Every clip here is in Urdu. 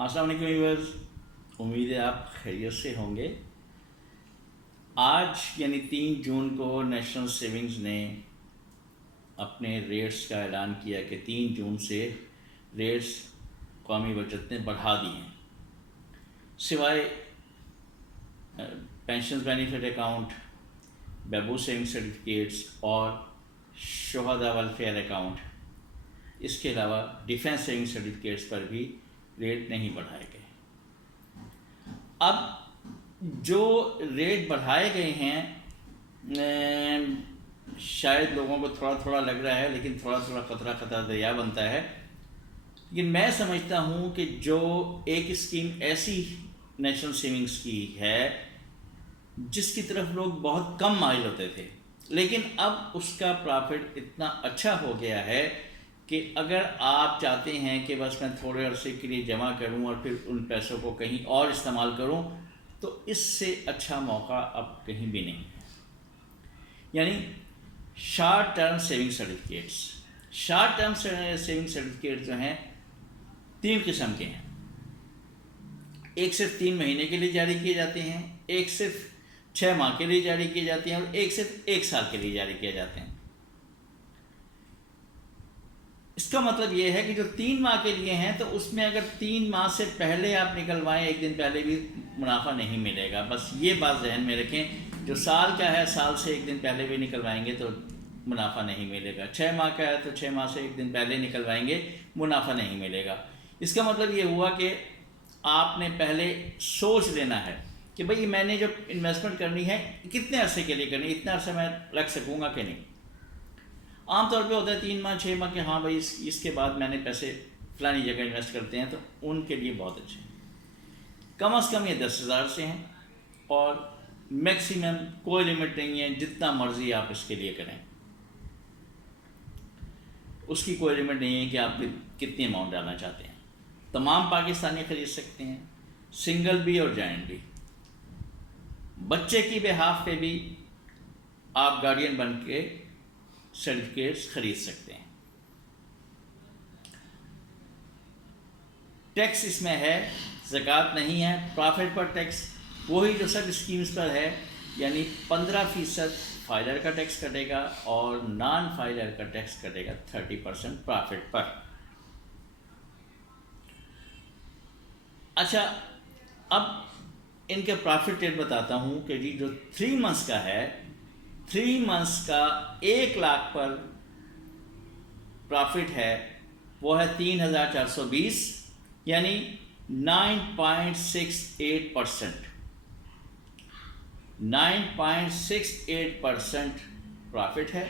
السلام علیکم ویورز، امید ہے آپ خیریت سے ہوں گے۔ آج یعنی 3 جون کو نیشنل سیونگز نے اپنے ریٹس کا اعلان کیا کہ 3 جون سے ریٹس قومی بچت نے بڑھا دی ہیں، سوائے pensions benefit account, Bebo saving certificates اور شہداء ویلفیئر اکاؤنٹ۔ اس کے علاوہ ڈیفینس سیونگ سرٹیفکیٹس پر بھی ریٹ نہیں بڑھائے گئے۔ اب جو ریٹ بڑھائے گئے ہیں شاید لوگوں کو تھوڑا تھوڑا لگ رہا ہے، لیکن تھوڑا تھوڑا قطرہ قطرہ دریا بنتا ہے۔ لیکن میں سمجھتا ہوں کہ جو ایک اسکیم ایسی نیشنل سیونگز کی ہے جس کی طرف لوگ بہت کم مائل ہوتے تھے، لیکن اب اس کا پرافٹ اتنا اچھا ہو گیا ہے کہ اگر آپ چاہتے ہیں کہ بس میں تھوڑے عرصے کے لیے جمع کروں اور پھر ان پیسوں کو کہیں اور استعمال کروں، تو اس سے اچھا موقع اب کہیں بھی نہیں ہے۔ یعنی short term saving certificates, short term saving certificate جو ہیں 3 قسم کے ہیں۔ ایک صرف 3 مہینے کے لیے جاری کیے جاتے ہیں، ایک صرف 6 ماہ کے لیے جاری کیے جاتے ہیں، اور ایک صرف 1 سال کے لیے جاری کیے جاتے ہیں۔ اس کا مطلب یہ ہے کہ جو 3 ماہ کے لیے ہیں تو اس میں اگر 3 ماہ سے پہلے آپ نکلوائیں، 1 دن پہلے بھی منافع نہیں ملے گا۔ بس یہ بات ذہن میں رکھیں۔ جو سال کا ہے، سال سے 1 دن پہلے بھی نکلوائیں گے تو منافع نہیں ملے گا۔ 6 ماہ کا ہے تو 6 ماہ سے 1 دن پہلے نکلوائیں گے، منافع نہیں ملے گا۔ اس کا مطلب یہ ہوا کہ آپ نے پہلے سوچ لینا ہے کہ بھئی میں نے جو انویسٹمنٹ کرنی ہے کتنے عرصے کے لیے کرنی ہے، اتنا عرصہ میں رکھ سکوں گا کہ نہیں۔ عام طور پہ ہوتا ہے 3 ماہ 6 ماہ کہ ہاں بھائی اس کے بعد میں نے پیسے فلانی جگہ انویسٹ کرتے ہیں، تو ان کے لیے بہت اچھے ہیں۔ کم از کم یہ 10,000 سے ہیں، اور میکسیمم کوئی لمٹ نہیں ہے، جتنا مرضی آپ اس کے لیے کریں، اس کی کوئی لمٹ نہیں ہے کہ آپ کتنی اماؤنٹ ڈالنا چاہتے ہیں۔ تمام پاکستانی خرید سکتے ہیں، سنگل بھی اور جوائنٹ بھی۔ بچے کی بہاف پہ بھی آپ گارڈین بن کے سرٹیفکیٹس خرید سکتے ہیں۔ ٹیکس اس میں ہے، زکوٰۃ نہیں ہے۔ پرافٹ پر ٹیکس وہی جو سب اسکیمز پر ہے، یعنی 15% فائلر کا ٹیکس کٹے گا اور نان فائلر کا ٹیکس کٹے گا 30% پرافٹ پر۔ اچھا، اب ان کے پرافٹ ریٹ بتاتا ہوں کہ جی جو 3 منتھس کا ہے، 3 منتھس کا 1 لاکھ پر پرافٹ ہے، وہ ہے 3,420، یعنی 9.68%۔ 9.68% پرافٹ ہے،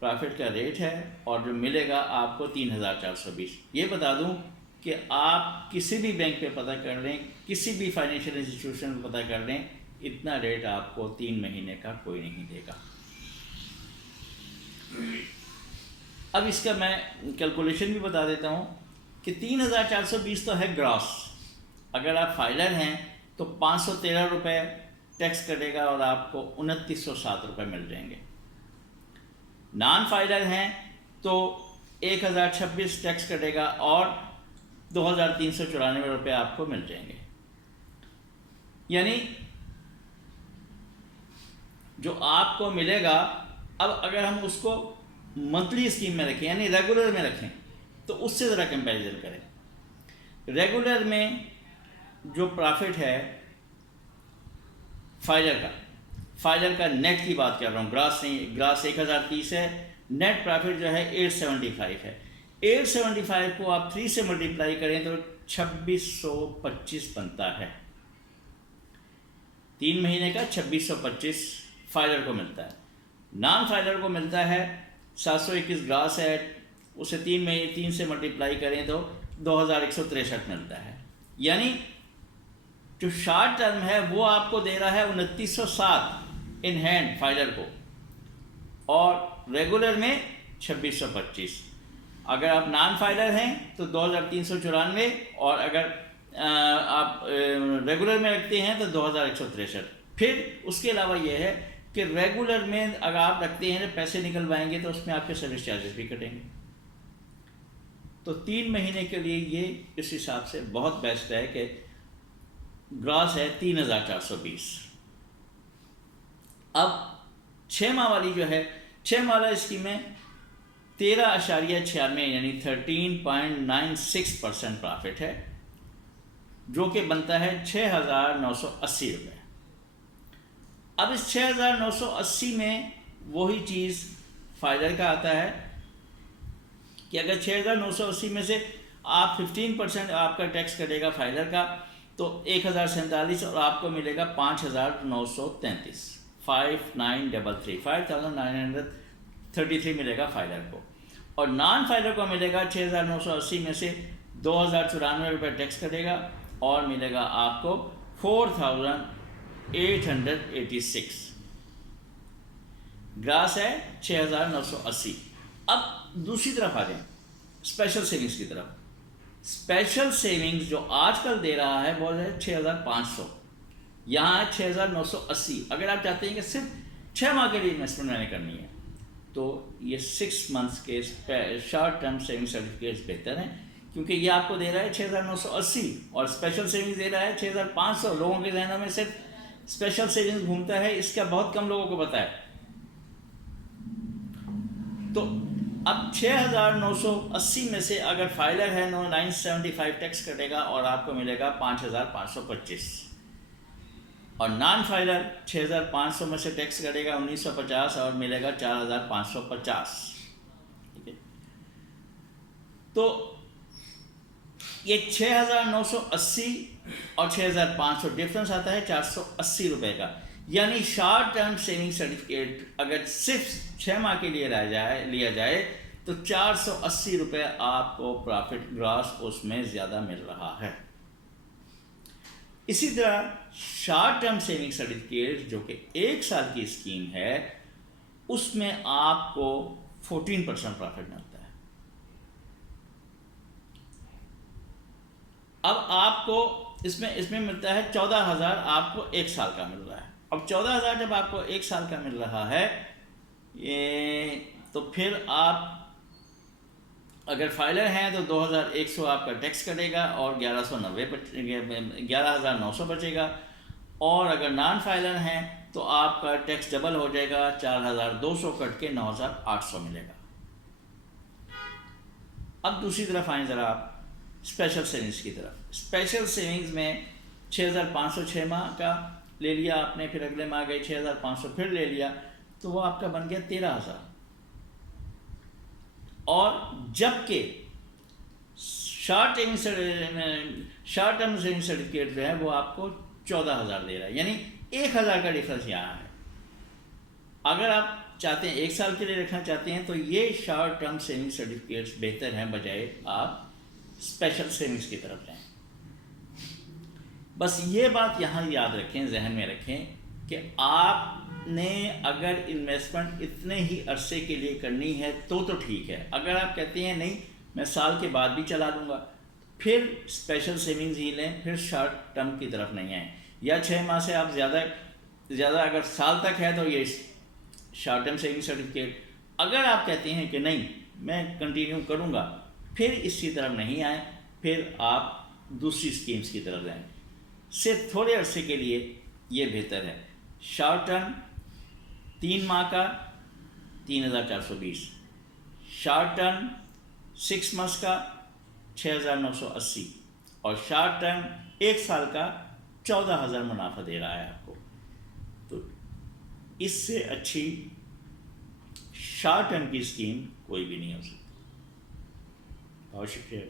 پرافٹ کا ریٹ ہے، اور جو ملے گا آپ کو 3,420۔ یہ بتا دوں کہ آپ کسی بھی بینک پہ پتہ کر لیں، کسی بھی فائنینشیل انسٹیٹیوشن پہ پتہ کر لیں، اتنا ریٹ آپ کو 3 مہینے کا کوئی نہیں دے گا۔ اب اس کا میں کیلکولیشن بھی بتا دیتا ہوں کہ 3,420 تو ہے گراس۔ اگر آپ فائلر ہیں تو 513 روپے ٹیکس کٹے گا اور آپ کو 2,907 روپے مل جائیں گے۔ نان فائلر ہیں تو 1,026 ٹیکس کٹے گا اور 2,394 روپے آپ کو مل جائیں گے۔ یعنی جو آپ کو ملے گا، اب اگر ہم اس کو منتھلی اسکیم میں رکھیں، یعنی ریگولر میں رکھیں، تو اس سے ذرا کمپیریزن کریں۔ ریگولر میں جو پرافٹ ہے فائلر کا نیٹ کی بات کر رہا ہوں، گراس نہیں، گراس 1,030 ہے، نیٹ پرافٹ جو ہے 875 ہے۔ 875 کو آپ 3 سے ملٹیپلائی کریں تو 2,625 بنتا ہے۔ 3 مہینے کا 2,625 فائلر کو ملتا ہے۔ نان فائلر کو ملتا ہے 721 گراس ہے، اسے 3 سے ملٹیپلائی کریں تو 2,163 ملتا ہے۔ یعنی جو شارٹ ٹرم ہے وہ آپ کو دے رہا ہے 2,907 ان ہینڈ فائلر کو، اور ریگولر میں 2,625۔ اگر آپ نان فائلر ہیں تو 2,394، اور اگر آپ ریگولر میں رکھتے ہیں تو 2,163۔ پھر اس کے علاوہ یہ ہے کہ ریگولر میں اگر آپ رکھتے ہیں تو پیسے نکلوائیں گے تو اس میں آپ کے سروس چارجز بھی کٹیں گے۔ تو 3 مہینے کے لیے یہ اس حساب سے بہت بیسٹ ہے کہ گراس ہے 3420. اب 6 ماہ والی جو ہے 6 ماہ والا اسکیم میں 13.96 یعنی 13.96% پرافٹ ہے، جو کہ بنتا ہے 6,980 روپے. اب اس 6,980 میں وہی چیز فائدر کا آتا ہے کہ اگر 6,980 میں سے آپ 15% آپ کا ٹیکس کرے گا فائدر کا تو 1,047 اور آپ کو ملے گا 5,933. 5,933 ملے گا فائدر کو، اور نان فائدر کو ملے گا 6,980 میں سے 2,094 روپے ٹیکس کرے گا اور ملے گا آپ کو 4,886. گراس ہے 6,980. اب دوسری طرف آ جائیں اسپیشل سیونگز کی طرف. اسپیشل سیونگز جو آج کل دے رہا ہے وہ ہے 6,500، یہاں ہے 6,980. اگر آپ چاہتے ہیں کہ صرف 6 ماہ کے لیے انویسٹمنٹ میں نے کرنی ہے تو یہ 6 منتھس کے شارٹ ٹرم سیونگ سرٹیفکیٹس بہتر ہیں، کیونکہ یہ آپ کو دے رہا ہے 6,980 اور اسپیشل سیونگز دے رہا ہے 6,500. لوگوں کے ذہنوں میں صرف اسپیشل سیونگز گھومتا ہے، اس کا بہت کم لوگوں کو پتہ ہے. تو اب 6,980 میں سے اگر فائلر ہے 975 ٹیکس کٹے گا اور آپ کو ملے گا 5,525، اور نان فائلر 6,500 میں سے ٹیکس کٹے گا 1,950 اور ملے گا 4,550. ٹھیک ہے، تو یہ 6,980 اور 6,500 ڈفرینس آتا ہے 480 روپے کا. یعنی شارٹ ٹرم سیونگ سرٹیفکیٹ اگر صرف 6 ماہ کے لیے لیا جائے تو 480 روپے آپ کو پرافٹ گراس اس میں زیادہ مل رہا ہے. اسی طرح شارٹ ٹرم سیونگ سرٹیفکیٹ جو کہ 1 سال کی اسکیم ہے اس میں آپ کو 14% پرافٹ ملتا ہے. اب آپ کو اس میں ملتا ہے 14,000 آپ کو 1 سال کا مل رہا ہے. اب 14,000 جب آپ کو 1 سال کا مل رہا ہے تو پھر آپ اگر فائلر ہیں تو 2,100 آپ کا ٹیکس کٹے گا اور 11,900 بچے گا، اور اگر نان فائلر ہیں تو آپ کا ٹیکس ڈبل ہو جائے گا، 4,200 کٹ کے 9,800 ملے گا. اب دوسری طرف آئیں ذرا آپ اسپیشل سیونگز کی طرف. اسپیشل سیونگز میں 6,500 6 ماہ کا لے لیا آپ نے، پھر اگلے ماہ گئے 6,500 پھر لے لیا تو وہ آپ کا بن گیا 13,000. اور جبکہ شارٹ ٹرم سیونگ سرٹیفکیٹ جو ہے وہ آپ کو 14,000 دے رہا ہے، یعنی 1,000 کا ڈفرینس یہاں ہے. اگر آپ چاہتے ہیں 1 سال کے لیے رکھنا چاہتے ہیں تو یہ شارٹ ٹرم سیونگ سرٹیفکیٹس بہتر ہیں بجائے آپ اسپیشل سیونگز کی طرف جائیں. بس یہ بات یہاں یاد رکھیں، ذہن میں رکھیں کہ آپ نے اگر انویسٹمنٹ اتنے ہی عرصے کے لیے کرنی ہے تو ٹھیک ہے. اگر آپ کہتے ہیں نہیں میں سال کے بعد بھی چلا لوں گا، پھر اسپیشل سیونگز ہی لیں، پھر شارٹ ٹرم کی طرف نہیں آئیں. یا 6 ماہ سے آپ زیادہ اگر سال تک ہے تو یہ شارٹ ٹرم سیونگ سرٹیفکیٹ. اگر آپ کہتے ہیں کہ نہیں میں کنٹینیو کروں گا، پھر اس کی طرف نہیں آئیں، پھر آپ دوسری اسکیمز کی طرف جائیں. صرف تھوڑے عرصے کے لیے یہ بہتر ہے. شارٹ ٹرم 3 ماہ کا 3,420، شارٹ ٹرم 6 منتھس کا 6,980، اور شارٹ ٹرم 1 سال کا 14,000 منافع دے رہا ہے آپ کو. تو اس سے اچھی شارٹ ٹرم کی اسکیم کوئی بھی نہیں ہو سکتی. بہت شکریہ.